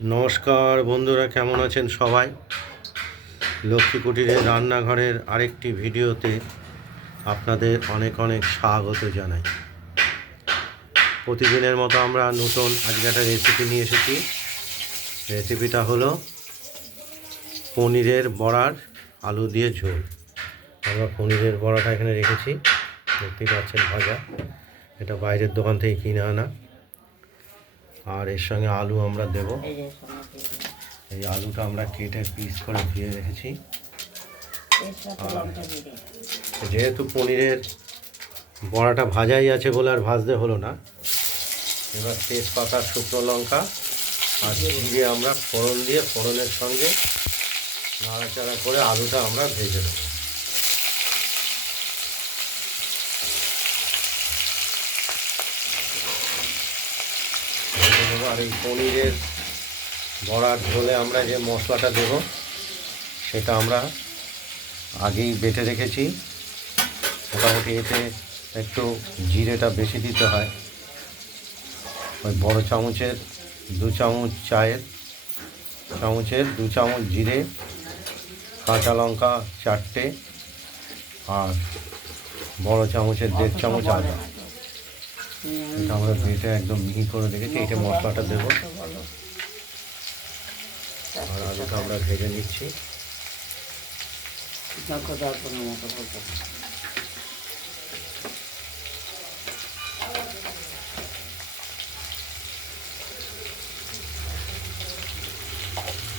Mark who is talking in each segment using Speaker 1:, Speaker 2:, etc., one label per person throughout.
Speaker 1: নমস্কার, বন্ধুরা কেমন আছেন সবাই? লক্ষ্মী কুটিরের রান্নাঘরের আরেকটি ভিডিওতে আপনাদের অনেক অনেক স্বাগত জানাই। প্রতিদিনের মতো আমরা নতুন আজকে একটা রেসিপি নিয়ে এসেছি। রেসিপিটা হলো পনিরের বড়ার আলু দিয়ে ঝোল। আমরা পনিরের বড়াটা এখানে রেখেছি। দেখতেই পাচ্ছেন ভাজা। এটা বাইরের দোকান থেকে কিনে আনা। আর এর সঙ্গে আলু আমরা দেবো
Speaker 2: এই
Speaker 1: আলুটা আমরা কেটে পিস করে ধুয়ে রেখেছি। যেহেতু পনিরের বড়াটা ভাজাই আছে বলে আর ভাজতে হলো না এবার তেজপাতা শুকনো লঙ্কা আর জিরে আমরা ফোড়ন দিয়ে ফোড়নের সঙ্গে নাড়াচাড়া করে আলুটা আমরা ভেজে দেবো ভেজে নেব। আর এই পনিরের বড়ার ঝোলে আমরা যে মশলাটা দেব সেটা আমরা আগেই বেটে রেখেছি। মোটামুটি এতে একটু জিরেটা বেশি দিতে হয়। ওই বড় চামচের দু চামচ চায়ের চামচের দু চামচ জিরে কাঁচা লঙ্কা চারটে আর বড় চামচের দেড় চামচ আদা। এটা আমরা বেটে একদম মিহি করে রেখেছি এটা মশলাটা দেবো আর আলুটা আমরা ভেজে নিচ্ছি।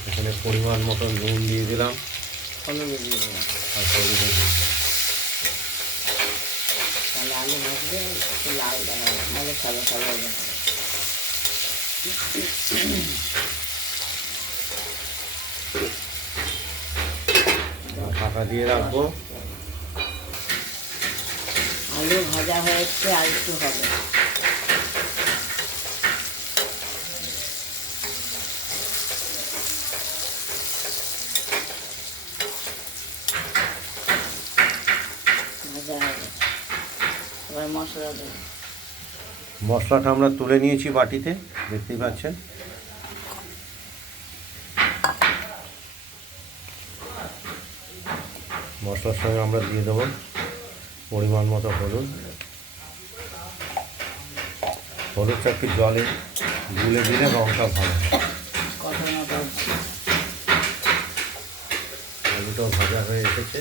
Speaker 1: এখানে পরিমাণ মতো নুন দিয়ে দিলাম আর হলুদ দিয়ে দিলাম।
Speaker 2: তাহলে আলু ভাজলে একটু লাল দেখাবে নাহলে সাদা সাদা দেখাবে
Speaker 1: ঢাকা দিয়ে রাখব
Speaker 2: আলু ভাজা হয়েছে আর একটু হবে এবার মশলা দেবো।
Speaker 1: মশলাটা আমরা তুলে নিয়েছি বাটিতে দেখতেই পাচ্ছেন। মশলার সঙ্গে আমরা দিয়ে দেবো পরিমাণ মতো হলুদ। হলুদটা একটু জলে গুলে দিলে রঙটা ভালো আলুটাও ভাজা হয়ে এসেছে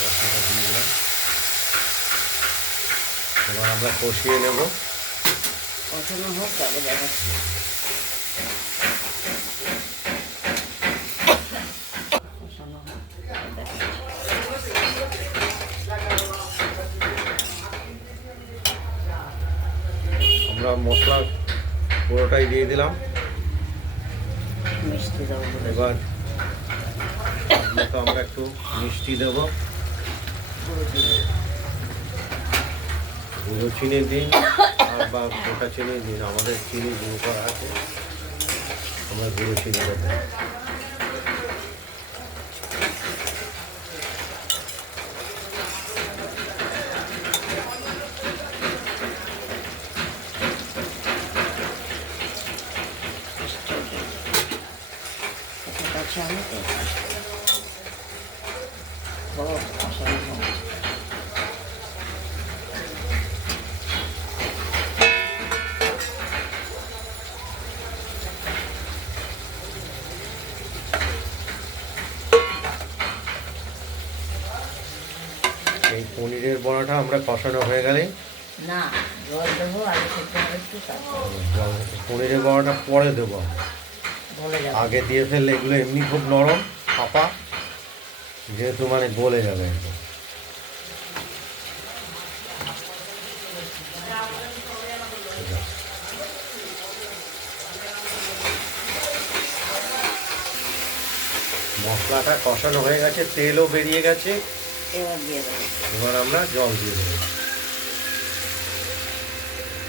Speaker 1: মশলাটা দিয়ে দিলাম এবার আমরা কষিয়ে নেব।
Speaker 2: কষানো হোক তারপর দেখাচ্ছি।
Speaker 1: আমরা মশলা পুরোটাই দিয়ে দিলাম।
Speaker 2: মিষ্টি
Speaker 1: এবার আমরা একটু মিষ্টি দেবো।
Speaker 2: গুঁড়ো
Speaker 1: চিনি দিন বা গোটা চিনি দিন, আমাদের চিনি গুঁড়ো করা আছে। আমরা গুঁড়ো চিনি দেবো
Speaker 2: এটা কাছে আমি তো হোক কষানো হোক
Speaker 1: এই পনিরের বড়াটা আমরা কষানো হয়ে গেলে
Speaker 2: না জল দেবো
Speaker 1: পনিরের বড়াটা পরে দেবো আগে দিয়ে ফেললে এগুলো এমনি খুব নরম ফাঁপা যেহেতু মানে গলে যাবে একদম। মশলাটা কষানো হয়ে গেছে তেলও বেরিয়ে গেছে।
Speaker 2: এবার দিয়ে
Speaker 1: এবার আমরা জল দিয়ে দেবো।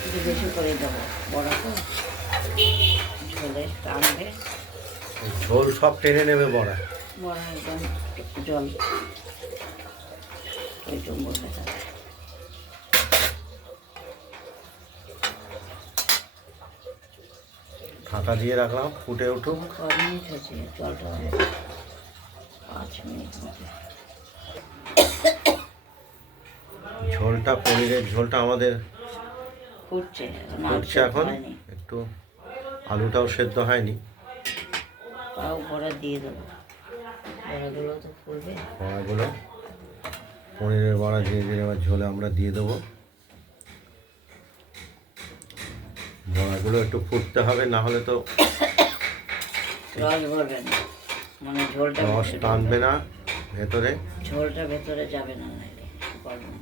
Speaker 2: একটু বেশি করে দেবো বড় তো ঝোল
Speaker 1: সব টেনে নেবে বড়া।
Speaker 2: বড়া একদম জল।
Speaker 1: দিয়ে রাখলাম ফুটে উঠুক।
Speaker 2: জলটা পাঁচ মিনিট মতো।
Speaker 1: ঝোলটা পনিরের ঝোলটা আমাদের
Speaker 2: ফুটছে এখন
Speaker 1: ফুটছে এখন। একটু আলুটাও সেদ্ধ হয়নি।
Speaker 2: তাও বড়া দিয়ে দেবো। বড়াগুলো তো ফুলবে।
Speaker 1: বড়াগুলো পনিরের বড়া ধীরে ধীরে এবার ঝোলে আমরা দিয়ে দেবো। বড়াগুলো একটু ফুটতে হবে না হলে তো
Speaker 2: রস ভরবে না। মানে ঝোলটা
Speaker 1: রস
Speaker 2: ভেতরে
Speaker 1: টানবে না ভেতরে।
Speaker 2: ঝোলটা ভেতরে যাবে না গরম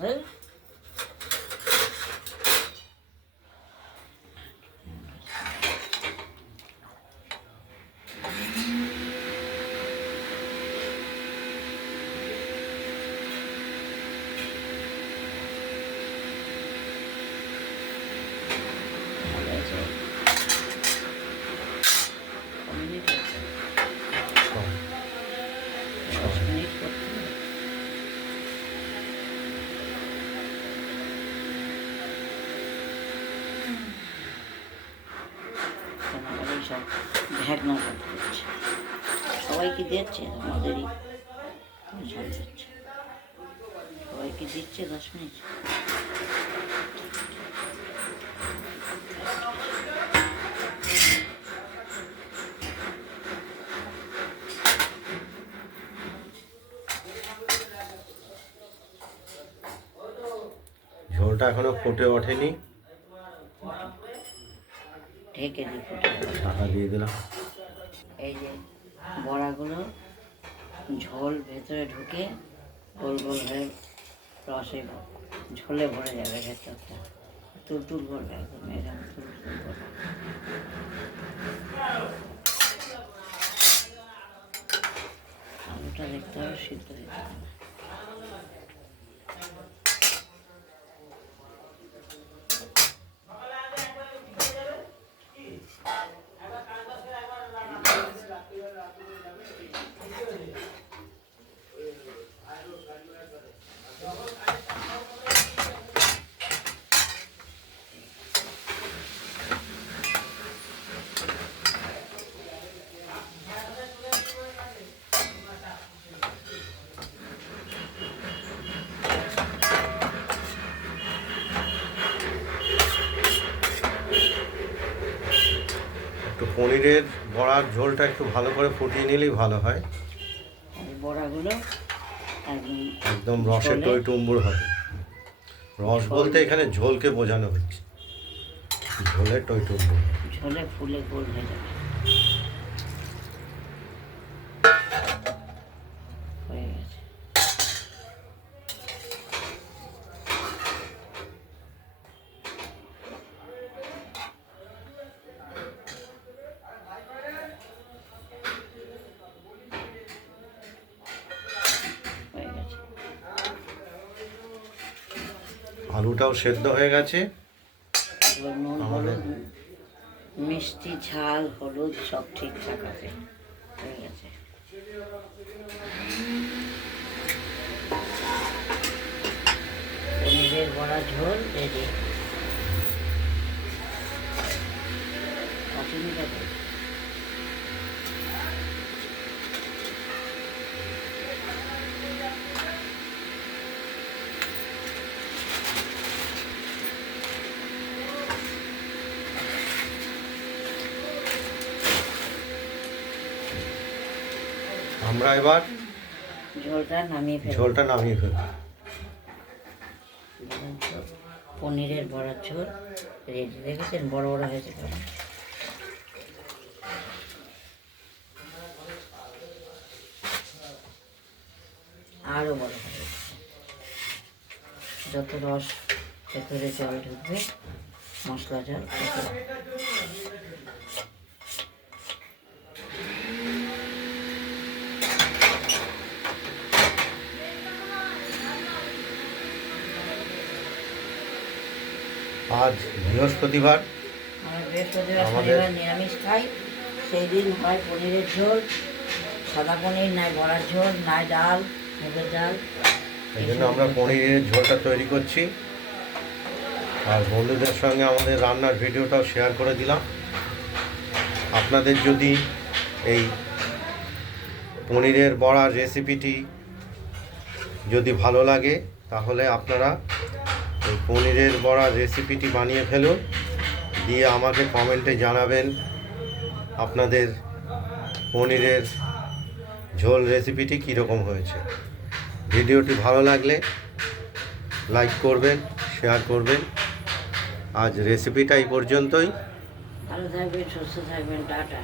Speaker 2: হ্যাঁ? ভালো আছে। ক মিনিট হয়েছে? দশ মিনিট করতে হবে। কেন আবার এইসব ঢ্যাকনা করতে হচ্ছে সবাই কি দিচ্ছে আমাদেরই ঝোল দিচ্ছে। দিচ্ছে দশ মিনিট।
Speaker 1: ঝোলটা এখনও ফুটে ওঠেনি।
Speaker 2: ঢেকে ফুটে।
Speaker 1: ঢাকা দিয়ে দিলাম।
Speaker 2: এই যে বড়াগুলো ঝোল ভেতরে ঢুকে গোল গোল হয়ে রসে ঝোলে ভরে যাবে ভেতরটা। তুলতুল করবে একদম এরকম তুলতুল করবে আলুটা দেখতে হবে, সিদ্ধ দেখতে যাবে।
Speaker 1: পনিরের বড়ার ঝোলটা একটু ভালো করে ফুটিয়ে নিলেই ভালো হয়।
Speaker 2: বড়াগুলো একদম
Speaker 1: রসের রসে টই টুম্বুর হবে রস বলতে এখানে ঝোলকে বোঝানো হচ্ছে। ঝোলে টই টুম্বুর
Speaker 2: ঝোলে ফুলে গোল হয়ে যাবে।
Speaker 1: আলুটাও সেদ্ধ হয়ে গেছে।
Speaker 2: মিষ্টি ঝাল হলুদ সব ঠিকঠাক আছে। হয়ে গেছে। পনিরের বড়া ঝোল রেডি কাটুনি কাটে
Speaker 1: আমরা এবার
Speaker 2: ঝোলটা নামিয়ে ফেলব।
Speaker 1: ঝোলটা নামিয়ে ফেলব।
Speaker 2: পনিরের বড়ার ঝোল। রেডি দেখেছেন বড় বড় হয়েছে আরও বড় হবে। যত রস ভেতরে জল ঢুকবে মশলা জল
Speaker 1: আজ বৃহস্পতিবার। আমাদের-
Speaker 2: নিরামিষ খাই। সেই দিন হয় পনিরের ঝোল সাদা পনির নাই বড়ার ঝোল নাই ডাল মুগের ডাল।
Speaker 1: এই জন্য আমরা পনিরের ঝোলটা তৈরি করছি। আর বন্ধুদের সঙ্গে আমাদের রান্নার ভিডিওটাও শেয়ার করে দিলাম। আপনাদের যদি এই পনিরের বড়ার রেসিপিটি যদি ভালো লাগে তাহলে আপনারা পনিরের বড়ার রেসিপিটি বানিয়ে ফেলুন দিয়ে আমাকে কমেন্টে জানাবেন আপনাদের পনিরের ঝোল রেসিপিটি কীরকম হয়েছে। ভিডিওটি ভালো লাগলে লাইক করবেন শেয়ার করবেন। আজ রেসিপিটা এই পর্যন্তই।
Speaker 2: ভালো থাকবেন সুস্থ থাকবেন টাটা।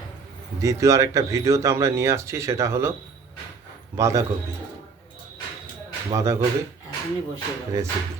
Speaker 1: দ্বিতীয় আরেকটা ভিডিওতে আমরা নিয়ে আসছি সেটা হলো বাঁধাকপি। বাঁধাকপি রেসিপি